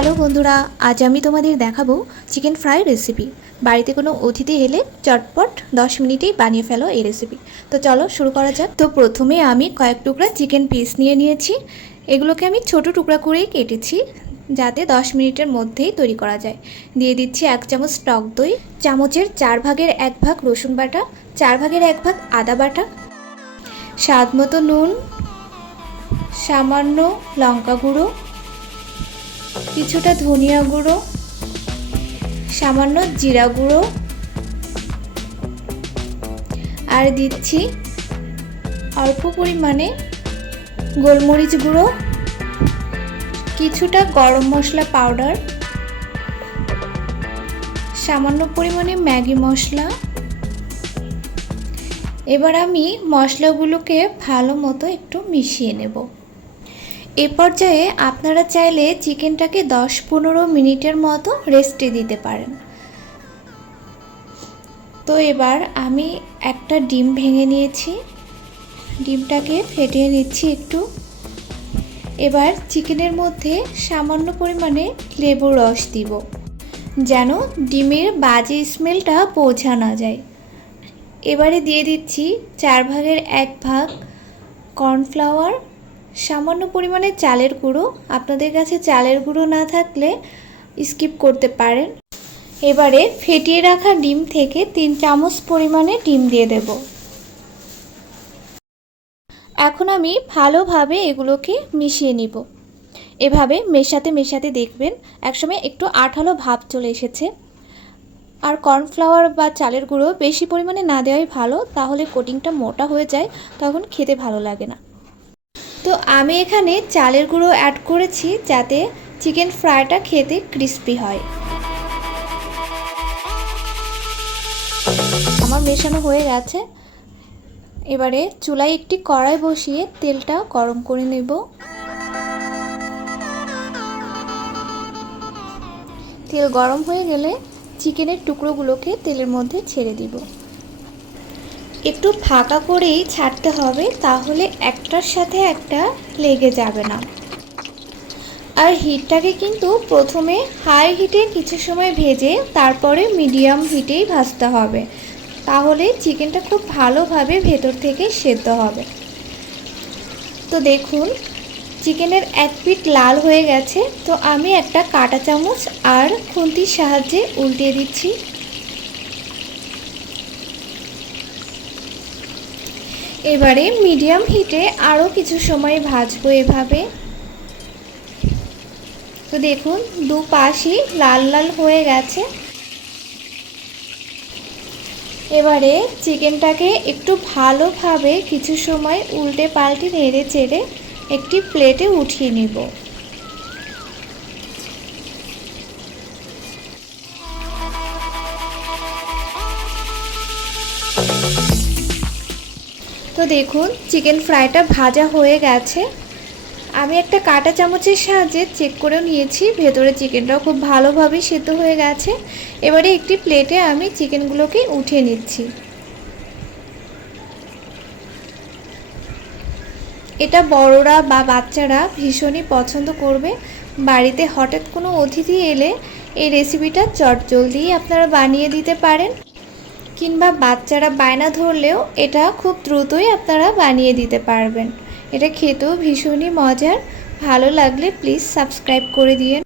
Hello বন্ধুরা, আজ আমি তোমাদের দেখাবো চিকেন ফ্রাই রেসিপি বাড়িতে কোনো অতিথি এলে চটপট দশ মিনিটেই বানিয়ে ফেলো এই রেসিপি তো চলো শুরু করা যাক। তো প্রথমে আমি কয়েক টুকরা চিকেন পিস নিয়ে নিয়েছি। এগুলোকে আমি ছোট টুকরা করেই কেটেছি, যাতে দশ মিনিটের মধ্যেই তৈরি করা যায়। দিয়ে দিচ্ছি এক চামচ টক দই, চামচের চার ভাগের এক ভাগ রসুন বাটা, চার ভাগের এক ভাগ আদা বাটা, স্বাদ মতো নুন, সামান্য লঙ্কা গুঁড়ো কিছুটা ধনিয়া গুঁড়ো, সামান্য জিরা গুঁড়ো, আর দিচ্ছি অল্প পরিমাণে গোলমরিচ গুঁড়ো, কিছুটা গরম মশলা পাউডার, সামান্য পরিমাণে ম্যাগি মশলা। এবার আমি মশলাগুলোকে ভালো মতো একটু মিশিয়ে নেব। এ পর্যায়ে আপনারা চাইলে চিকেনটাকে দশ পনেরো মিনিটের মতো রেস্টে দিতে পারেন। তো এবার আমি একটা ডিম ভেঙে নিয়েছি। ডিমটাকে ফেটিয়ে নিচ্ছি একটু। এবার চিকেনের মধ্যে সামান্য পরিমাণে লেবুর রস দিব, যেন ডিমের বাজে স্মেলটা পৌঁছা না যায়। এবারে দিয়ে দিচ্ছি চার ভাগের এক ভাগ কর্নফ্লাওয়ার সামান্য পরিমাণে চালের গুঁড়ো। আপনাদের কাছে চালের গুঁড়ো না থাকলে স্কিপ করতে পারেন। এবারে ফেটিয়ে রাখা ডিম থেকে তিন চামচ পরিমাণে ডিম দিয়ে দেব। এখন আমি ভালোভাবে এগুলোকে মিশিয়ে নিব। এভাবে মেশাতে মেশাতে দেখবেন একসময় একটু আঠালো ভাব চলে এসেছে। আর কর্নফ্লাওয়ার বা চালের গুঁড়ো বেশি পরিমাণে না দেওয়াই ভালো, তাহলে কোটিংটা মোটা হয়ে যায়, তখন খেতে ভালো লাগে না। তো আমি এখানে চালের গুঁড়ো অ্যাড করেছি যাতে চিকেন ফ্রাইটা খেতে ক্রিস্পি হয়। আমার মেশানো হয়ে গেছে। এবারে চুলায় একটি কড়াই বসিয়ে তেলটা গরম করে নেব। তেল গরম হয়ে গেলে চিকেনের টুকরোগুলোকে তেলের মধ্যে ছেড়ে দিব। একটু ফাঁকা করেই ছাড়তে হবে, তাহলে একটার সাথে একটা লেগে যাবে না। আর হিটটাকে কিন্তু প্রথমে হাই হিটে কিছু সময় ভেজে, তারপরে মিডিয়াম হিটেই ভাজতে হবে। তাহলে চিকেনটা খুব ভালোভাবে ভেতর থেকে সেদ্ধ হবে। তো দেখুন চিকেনের এক পিট লাল হয়ে গেছে, তো আমি একটা কাটা চামচ আর খুন্তির সাহায্যে উল্টিয়ে দিচ্ছি। এবারে মিডিয়াম হিটে আরও কিছু সময় ভাজবো এভাবে। তো দেখুন দু পাশই লাল লাল হয়ে গেছে। এবারে চিকেনটাকে একটু ভালোভাবে কিছু সময় উল্টে পাল্টে নেড়ে চেড়ে একটি প্লেটে উঠিয়ে নিব। তো দেখুন চিকেন ফ্রাইটা ভাজা হয়ে গেছে। আমি একটা কাটা চামচের সাহায্যে চেক করেও নিয়েছি, ভেতরে চিকেনটাও খুব ভালোভাবে সেদ্ধ হয়ে গেছে। এবারে একটি প্লেটে আমি চিকেনগুলোকে উঠিয়ে নিচ্ছি। এটা বড়রা বা বাচ্চারা ভীষণই পছন্দ করবে। বাড়িতে হঠাৎ কোনো অতিথি এলে এই রেসিপিটা চটজলদি আপনারা বানিয়ে দিতে পারেন। কিংবা বাচ্চারা বায়না ধরলেও এটা খুব দ্রুতই আপনারা বানিয়ে দিতে পারবেন। এটা খেতেও ভীষণই মজার। ভালো লাগলে প্লিজ সাবস্ক্রাইব করে দিয়েন।